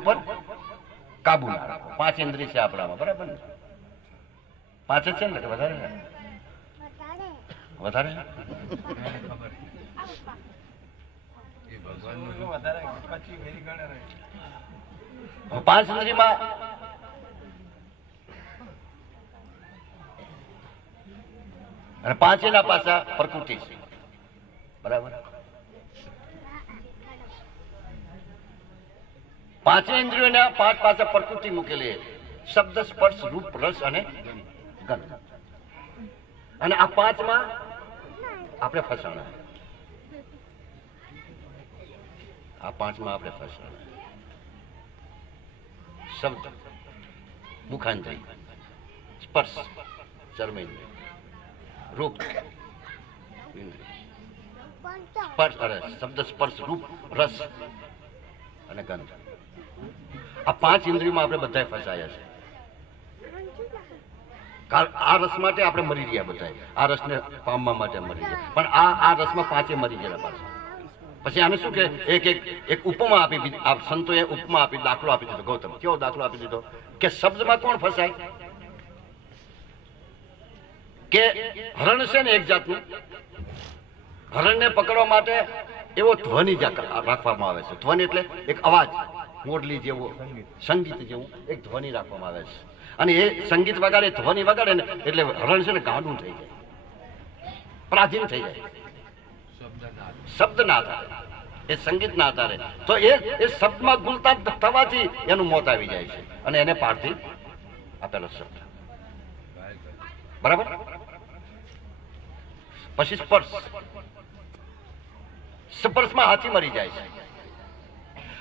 ઉપર કાબુ ના રાખો. 5 ઇન્દ્રિય છે આપણામાં, બરાબર ને? 5 જ છે ને? વધારે વધારે 5 ઇન્દ્રિયમાં અને 5 એના પાછા પ્રકૃતિ છે, બરાબર? 5 ઇન્દ્રિયોના 5 પાસે પ્રકૃતિ મૂકેલી, શબ્દ, સ્પર્શ, રૂપ, રસ અને ગંધ. અને આ 5માં આપણે ફસાણા. આ 5માં આપણે ફસાણા. શબ્દ મુખાંતરી, સ્પર્શ ચર્મેન્દ્રિય, રૂપ સ્પર્શ અરે શબ્દ, સ્પર્શ, રૂપ, રસ અને ગંધ. આ 5 ઇન્દ્રિયોમાં આપણે બધા ફસાયા છે. આ રસ માટે આપણે મરી ગયા બધા, આ રસને પામવા માટે મરી ગયા. પણ આ રસમાં 5 મરી ગયેલા પાછા. પછી આને શું કે એક ઉપમા આપી, સંતોએ ઉપમા આપી, દાખલો આપી દીધો. ગૌતમ કેવો દાખલો આપી દીધો કે શબ્દમાં કોણ ફસાય? કે હરણ છે ને એક જાતનું, હરણને પકડવા માટે એવો ધ્વનિ રાખવામાં આવે છે. ધ્વનિ એટલે એક અવાજ, મોરલી જેવો, સંગીત જેવું એક ધ્વનિ રાખવામાં આવે છે. અને એ સંગીત વગાડે, ધ્વનિ વગાડે ને એટલે હરણ છે ને ગાંડું થઈ જાય, પ્રાધીન થઈ જાય. શબ્દ ના આધારે, એ સંગીત ના આધારે. તો એ શબ્દમાં ગુલતા થવાથી એનું મોત આવી જાય છે અને એને પારથી આપેલો શબ્દ, બરાબર? પછી સ્પર્શ. સ્પર્શમાં હાથી મરી જાય છે.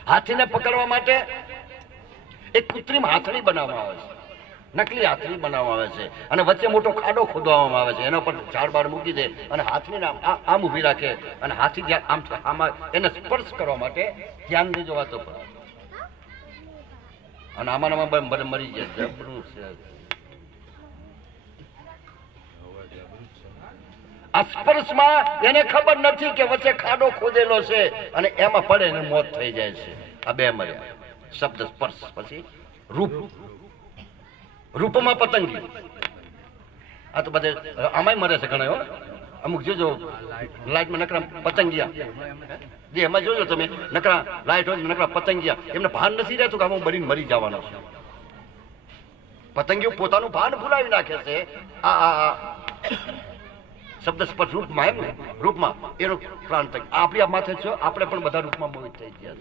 હાથીને પકડવા માટે એક કૃત્રિમ હાથડી બનાવવામાં આવે છે, નકલી હાથડી બનાવવામાં આવે છે અને વચ્ચે મોટો ખાડો ખોદવામાં આવે છે. એના પર ઝાડ બાર મૂકી દે અને હાથીને આમ ઊભી રાખે અને હાથી જ્યાં આમાં એને સ્પર્શ કરવા માટે ધ્યાન દેજો વાતો પર. અને આમાં મરી જાય. જબરું છે આ સ્પર્શમાં. એને ખબર નથી કે વચ્ચે ખાડો ખોદેલો છે અને એમાં પડે ને મોત થઈ જાય છે. આ 2 મર્યા, શબ્દ, સ્પર્શ. પછી રૂપ. રૂપમાં પતંગી. આ તો બધે આમાંય મરે છે ઘણા. અમુક જોજો લાઈટમાં નકરા પતંગિયા, જે એમાં જોજો તમે, નકરા લાઈટ હોય નકરા પતંગિયા. એમને ભાન નથી રહેતું કે હું બળીને મરી જવાનો છું. પતંગીઓ પોતાનું ભાન ભૂલાવી નાખે છે. આ શબ્દ, સ્પર્શ, રૂપમાં. એમ ને રૂપમાં એનો ક્રાંત. આપણી આ માથે છે, આપણે પણ બધા રૂપમાં મોહિત થઈ ગયા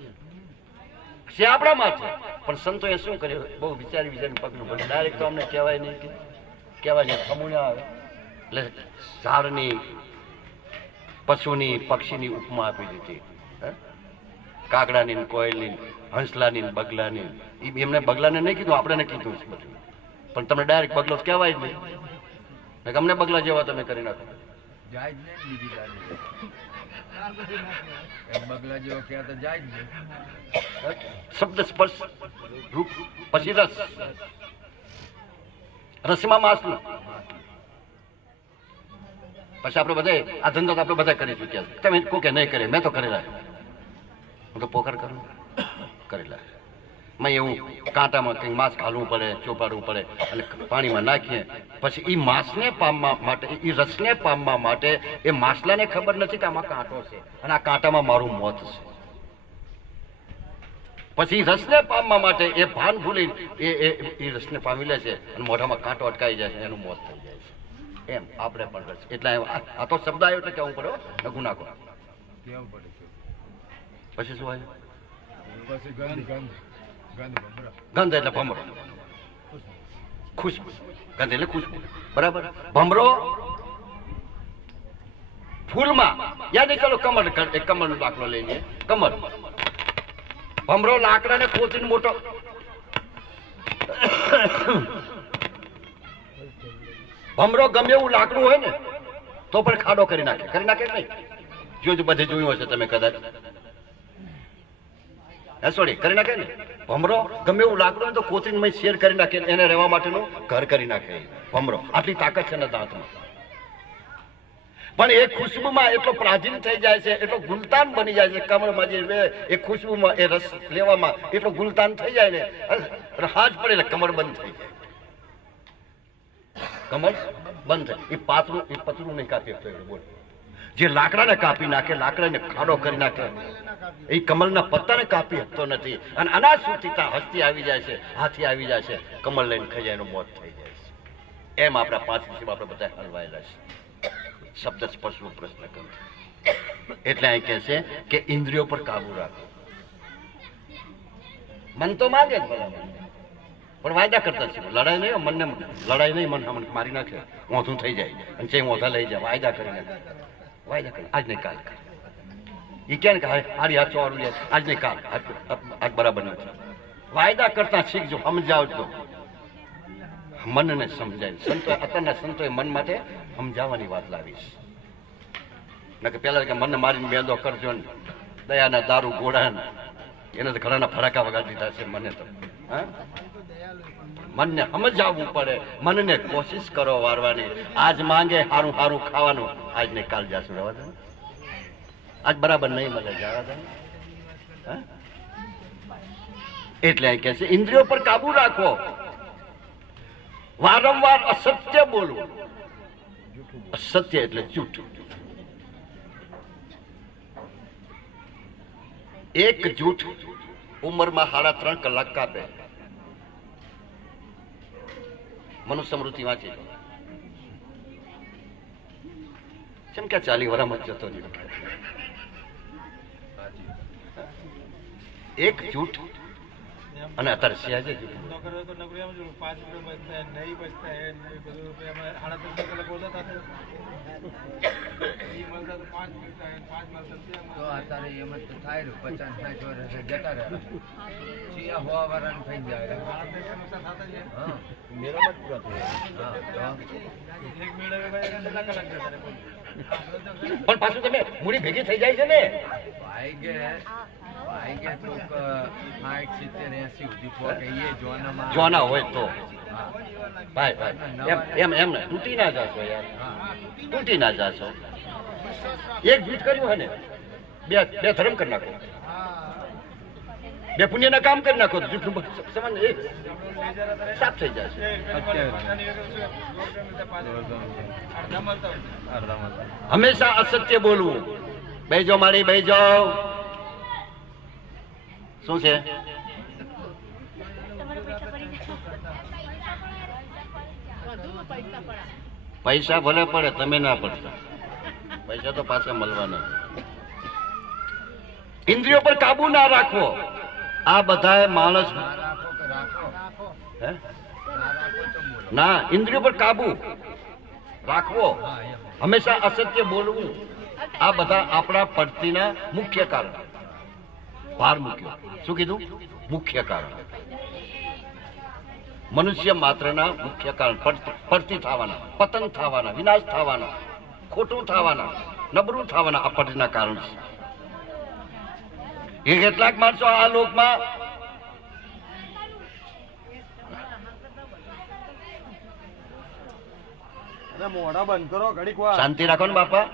છે આપણા માથે. પણ સંતોએ શું કર્યું? બહુ વિચારી પગલું ભર્યું. ડાયરેક્ટ તો અમને કહેવાય નહીં, કહેવાય નહીં, ખમુણા આવે એટલે ઝાડની, પશુની, પક્ષીની ઉપમા આપી દીધી. કાગડાની, કોયલની, હંસલાની, બગલાની. એમને બગલાને નહીં કીધું, આપણે કીધું બધું. પણ તમને ડાયરેક્ટ બગલો કહેવાય જ નહીં. અમને બગલા જેવા તમે કરી નાખો. બગલા જેવો ક્યાં તો જાય જ નહીં. શબ્દ, સ્પર્શ, રૂપ. પછી રસ. રસમાં માસનું. પછી આપણે બધે આ ધંધો આપણે બધા કરી ચૂક્યા છે. તમે કહો કે નહીં કરે, મેં તો કરેલા. હું તો પોકર કરું, કરેલા. મેં એવું કાંટામાં કંઈક માંસ ઘાલવું પડે, ચોપાડવું પડે અને પાણીમાં નાખીએ. પછી એ માંસને પામવા માટે, એ રસને પામવા માટે એ માછલાને ખબર નથી કે આમાં કાંટો છે અને આ કાંટામાં મારું મોત છે. પછી રસને પામવા માટે એ ભાન ભૂલી એ રસને પામી લે છે અને મોઢામાં કાંટો અટકાઈ જાય છે, એનું મોત થઈ જાય છે. એમ આપણે પણ રસ. એટલે આ તો શબ્દ આવ્યો એટલે કેવું પડે નગુ નાખો. પછી શું આવ્યું? ગંધ એટલે ભમરો. ખુશ્બુ. ગંધ એટલે ખુશ્બુ, બરાબર? ભમરો ફૂલમાં. યાદ નહીં, ચાલો કમળ, એક કમળનો દાખલો લઈએ. કમળ. ભમરો લાકડાને કોચીને મોટો ભમરો ગમે એવું લાકડું હોય ને તો પણ ખાડો કરી નાખે. કરી નાખે નહીં? જોજો, બધે જોયું હશે તમે કદાચ. સોરી, કરી નાખે ને. ભમરો ગમે એવું લાકડું હોય તો કોચીને શેર કરી નાખે, એને રહેવા માટેનું ઘર કરી નાખે ભમરો. આટલી તાકાત છે ને દાંતમાં. પણ એ ખુશ્બુમાં એટલો પ્રાચીન થઈ જાય છે, એટલો ગુલતાન બની જાય છે કમળમાં જે એ ખુશ્બુમાં એ રસ લેવામાં એટલો ગુલતાન થઈ જાય ને, હાથ પડે એટલે કમળ બંધ થઈ જાય, કમળ બંધ થાય. એ પાતળું એ પતરું નહીં કાપી શકતો. બોલ, જે લાકડાને કાપી નાખે, લાકડાને ખાડો કરી નાખે, એ કમળના પત્તાને કાપી શકતો નથી. અને અનાજ સુધી ત્યાં હસ્તી આવી જાય છે, હાથી આવી જાય છે, કમળ લઈને ખાઈ જાય, એનું મોત થઈ જાય છે. એમ આપણા 5 વિષયમાં આપણે બધા હલવાયેલા છે. શબ્દ સ્પર્શનો પ્રશ્ન કરે એટલે અહીં કહે છે કે ઇન્દ્રિયો પર કાબુ રાખો. મન તો માંગે જ બરાબર, પણ વાયદા કરતા છે. લડાઈ નહીં, મનને લડાઈ નહીં, મન મારી નાખે, ઓંધું થઈ જાય અને છે ઓંધા લઈ જાય. વાયદા કરીને વાયદા કરે, આજ નહીં કાલ કરે. એ ક્યાં ને હારી હાચો વાળું લે, આજ નહીં કાલ, આજ બરાબર નથી. વાયદા કરતા શીખજો, સમજાવજો, મનને સમજાય. સંતો અત્યારના સંતોએ મન માટે સમજાવવાની વાત લાવીશ. કે પેલા કે મનને મારીને મેદો કરજો ને, દયાના દારૂ ઘોડા એને તો ઘણાના ફરાકા વગાડી દીધા છે. મને તો મનને સમજાવવું પડે, મનને કોશિશ કરો વારવાની. આજ માંગે સારું સારું ખાવાનું, આજ ને કાલ જાશું, રહેવા દે. આજ બરાબર નહીં મળે, જવા દે. એટલે કહે છે ઇન્દ્રિયો પર કાબુ રાખો, વારંવાર અસત્ય બોલવું. અસત્ય એટલે જૂઠું. એક જૂઠ ઉંમરમાં 3.5 કલાક કાપે. મનુસ્મૃતિ વાંચી કેમ કે 40 વર્ષમાં જતો રહ્યો. એક જૂઠ અને અત્યારે સહેજે જૂઠ. પણ પાછું તમે મૂડી ભેગી થઈ જાય છે ને. જોના હોય તો ભાઈ એમ એમ ને તૂટી ના જાશો યાર, તૂટી ના જાશો. એક જૂઠ કર્યું હે ને, બે ધર્મ કરી નાખો, 2 પુણ્યના કામ કરી નાખો, જૂઠનું સંબંધ એક સાફ થઈ જશે. હંમેશા અસત્ય બોલવું. બેજો મારી બેજો. શું છે? પૈસા ભલે પડે, તમે ના પડતા. પૈસા તો પાછા મળવાના. ઇન્દ્રિયો પર કાબુ ના રાખવો. આ બધા માણસ ના, ઇન્દ્રિયો પર કાબુ રાખવો, હંમેશા અસત્ય બોલવું. આ બધા આપણા પડતીના મુખ્ય કારણ. ભાર મૂક્યો. શું કીધું? મુખ્ય કારણ. મનુષ્ય માત્રના મુખ્ય કારણ પડતી થવાના, પતન થવાના, વિનાશ થવાના, ખોટું થવાના, નબળું થવાના આ પડતીના કારણ છે. એ કેટલાક માણસો આ લોકમાં મોઢા બંધ કરો, ઘડીક વાર શાંતિ રાખો ને બાપા.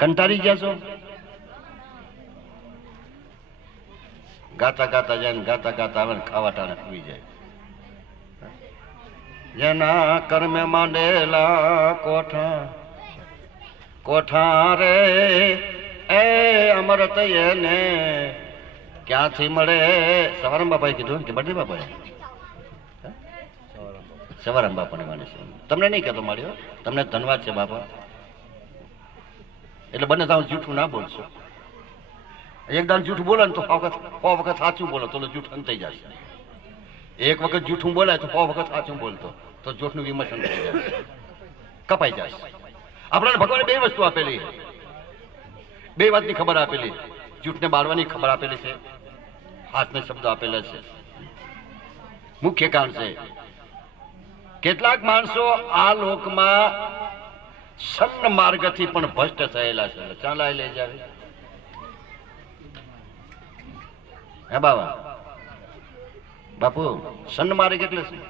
કંટાળી ગયા છો? ગાતા ગાતા જાય ને ગાતા ગાતા આવે ને ખાવા ટાણે સુઈ જાય. જેના કર્મે માંડેલા કોઠા કોઠા રે એ અમરત એને ક્યાંથી મળે? સવારામ બાપાએ કીધું કે બર્થડે બાપાએ? સવારામ બાપાને માને છે. તમને નહીં કહેતો મળ્યો, તમને ધન્યવાદ છે બાપા. એટલે બંને તમે જૂઠું ના બોલશો. એકદમ જૂઠું બોલે ને તો 100 વખત સાચું બોલો તો જૂઠ અંતાઈ જશે. એક વખત જૂઠું બોલાય તો 100 વખત સાચું બોલતો તો જૂઠનું વિમર્શન થઈ જશે, કપાઈ જશે. આપણને ભગવાને 2 વસ્તુ આપેલી, 2 વાતની ખબર આપેલી. જૂઠને બાળવાની ખબર આપેલી છે, હાથને શબ્દ આપેલા છે. મુખ્ય કારણ છે કેટલાક માણસો આ લોકમાં સન્ન માર્ગથી પણ ભ્રષ્ટ થયેલા છે. ચાલાય લઈ જાય હે બાબા. બાપુ સન્ન માર્ગ એટલે શું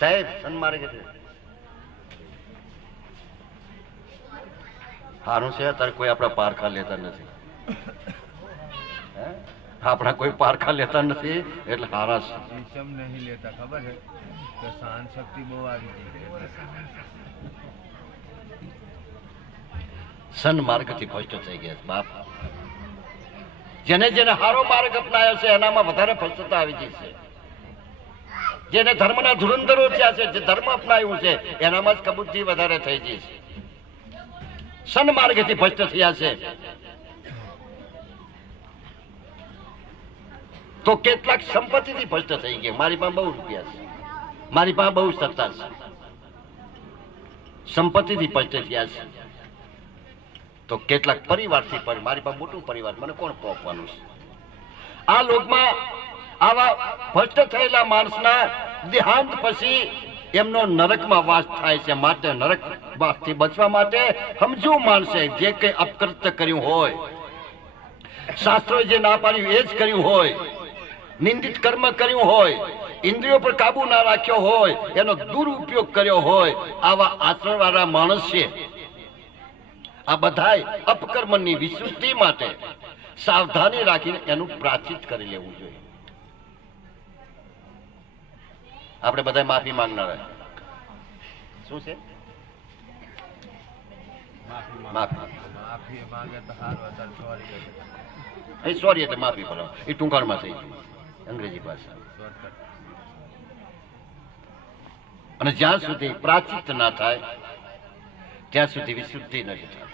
સાહેબ? સન્ન માર્ગ એટલે સારું છે અત્યારે કોઈ આપણા પારખા લેતા નથી. હે? આપણા કોઈ પારખા લેતા નથી એટલે હારા છે. વિષમ નહીં લેતા, ખબર છે કે સહન શક્તિ બહુ આવી ગઈ છે. સન્માર્ગથી ભ્રષ્ટ થઈ ગયા છે બાપ. જેને જેને હારો માર્ગ અપનાવ્યો છે એનામાં વધારે ભ્રષ્ટતા આવી ગઈ છે. જેને ધર્મના ધુરંધરો થયા છે, જે ધર્મ અપનાવ્યું છે એનામાં જ કબૂતરી વધારે થઈ ગઈ છે. સન્માર્ગથી ભ્રષ્ટ થયા છે. તો કેટલાક સંપત્તિથી ભ્રષ્ટ થઈ ગયા. મારી પાસે બહુ રૂપિયા છે, મારી પાસે બહુ સત્તા છે, સંપત્તિથી ભ્રષ્ટ થયા છે. તો કેટલાક પરિવારથી પણ, મારી પાસે મોટું પરિવાર, મને કોણ પોપવાનું છે? આ લોકમાં આવા ભ્રષ્ટ થયેલા માણસના દેહાંત પછી એમનો નરકમાં વાસ થાય છે. માટે નરક વાસથી બચવા માટે સમજુ માણસે જે કંઈ અપકૃત્ય કર્યું હોય, શાસ્ત્રોએ જે ના પાડ્યું એ જ કર્યું હોય, નિંદિત કર્મ કર્યું હોય, ઇન્દ્રિયો પર કાબુ ના રાખ્યો હોય, એનો દુરુપયોગ કર્યો હોય, આવા આચરણવાળા માણસ છે. આ બધાય અપકર્મની વિશુદ્ધિ માટે સાવધાની રાખીને એનું પ્રાચિત કરી લેવું જોઈએ. આપણે બધા માફી માંગનાર. શું છે? માફી. માફી માંગે તો સારું, અત્યારે સોરી એ સોરી એટલે માફી પડે. એ ટૂંકાણમાં થઈ ગયું અંગ્રેજી ભાષા. અને જ્યાં સુધી પ્રાચિત ના થાય ત્યાં સુધી વિશુદ્ધિ નથી થતી.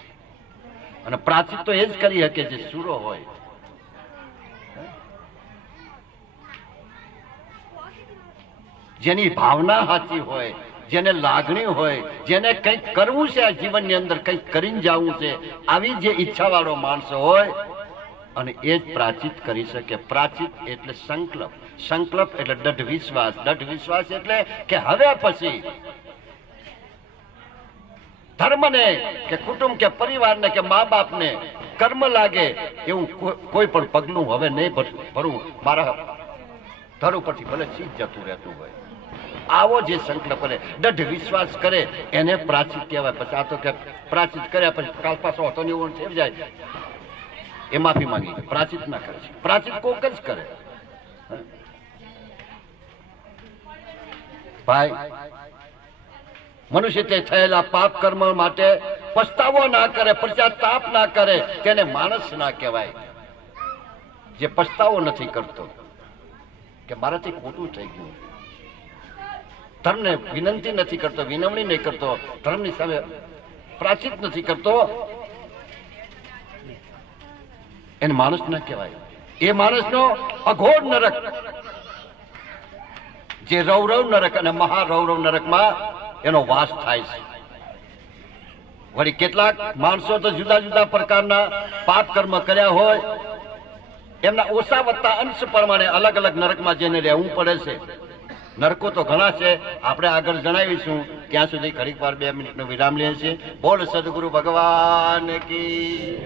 અને પ્રાચિત તો એ જ કરી શકે જે સુરો હોય. જેની ભાવના સાચી હોય, જેને લાગણી હોય, જેને કંઈક કરવું છે આ જીવનની અંદર, કંઈક કરીને જવું છે, આવી જે ઈચ્છા વાળો માણસ હોય અને એ જ પ્રાચિત કરી શકે. પ્રાચિત એટલે સંકલ્પ, સંકલ્પ એટલે દઢ વિશ્વાસ, દઢ વિશ્વાસ એટલે કે હવે પછી ધર્મને કે કુટુંબ કે પરિવારને કે મા બાપને કર્મ લાગે એવું કોઈ પણ પગલું હવે નહીં ભરવું. મારા ધર ઉપરથી ભલે ચીજ જતું રહેતું હોય, આવો જે સંકલ્પ કરે, દઢ વિશ્વાસ કરે, એને પ્રાચિત કહેવાય. પછી આ તો કે પ્રાચિત કર્યા પછી કાલ પાછો હતો ને એવું થઈ જાય, એ માફી માંગી. પ્રાચિત ના કરે છે, પ્રાચિત કોક જ કરે. ભાઈ, મનુષ્ય તે થયેલા પાપ કર્મ માટે પસ્તાવો ના કરે, પશ્ચાતાપ ના કરે, તેને માણસ ના કહેવાય. જે પસ્તાવો નથી કરતો કે મારાથી ખોટું થઈ ગયું, ધર્મને વિનંતી નથી કરતો, વિનવણી નહીં કરતો, ધર્મની સામે પ્રાચિત નથી કરતો, એને માણસ ના કહેવાય. એ માણસનો અઘોર નરક, જે રૌરવ નરક અને મહારૌરવ નરકમાં એનો વાસ થાય છે. વળી કેટલાક માણસો તો જુદા જુદા પ્રકારના પાપ કર્મ કર્યા હોય, એમના ઓછા વત્તા અંશ પ્રમાણે અલગ અલગ નરકમાં જેને રહેવું પડે છે. નરકો તો ઘણા છે, આપણે આગળ જણાવીશું. ત્યાં સુધી ઘડીક વાર 2 મિનિટનો વિરામ લઈએ છીએ. બોલ સદગુરુ ભગવાન કી.